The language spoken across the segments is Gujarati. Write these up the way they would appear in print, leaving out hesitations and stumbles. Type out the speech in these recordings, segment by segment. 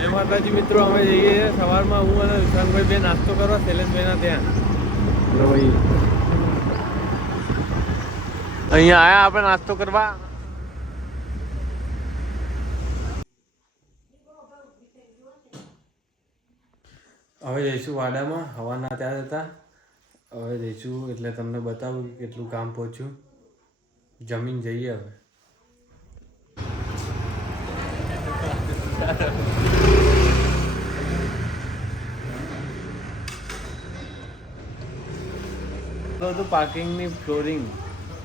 જય માતાજી મિત્રો, અમે જઈએ છીએ સવારમાં હું અને વિશાલભાઈ બે નાસ્તો કરવા શૈલેષભાઈના ત્યાં. અહીંયા આયા આપણે નાસ્તો કરવા. હવે જઈશું વાડામાં. હવાના ત્યાં હતા, હવે જઈશું એટલે તમને બતાવું કે કેટલું કામ પહોંચ્યું. જમીન જઈએ હવે.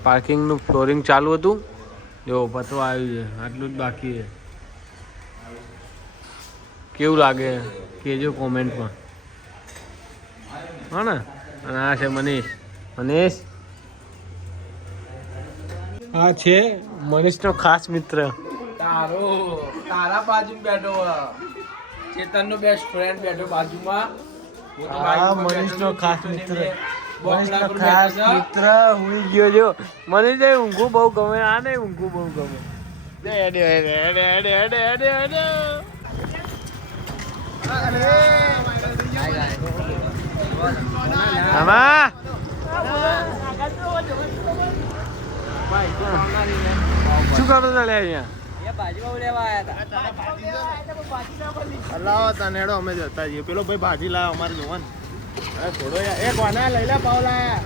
પાર્કિંગનું ફ્લોરિંગ ચાલુ હતું. જો પતવા આવ્યું છે, આટલું જ બાકી છે. કેવું લાગે કહેજો કોમેન્ટમાં. હા ને. અને આ છે મનીષ. આ છે મનીષનો ખાસ મિત્ર. તારા બાજુ બેઠો ચેતનનો બેસ્ટ ફ્રેન્ડ બેઠો બાજુમાં. મનીષનો ખાસ મિત્ર. મનીષનો ખાસ મિત્ર હુઈ ગયો જો. મનીષ ઊંઘું બહુ ગમે. આ નહીં ઊંઘું બહુ ગમે. આમાં શું કરો છો લે અહીંયા? તને હેડો અમે જતા જઈએ. પેલો ભાઈ ભાજી લાવ્યો અમારે જોવા ને. થોડો એક વાના લઈ લે પાવ લાયા.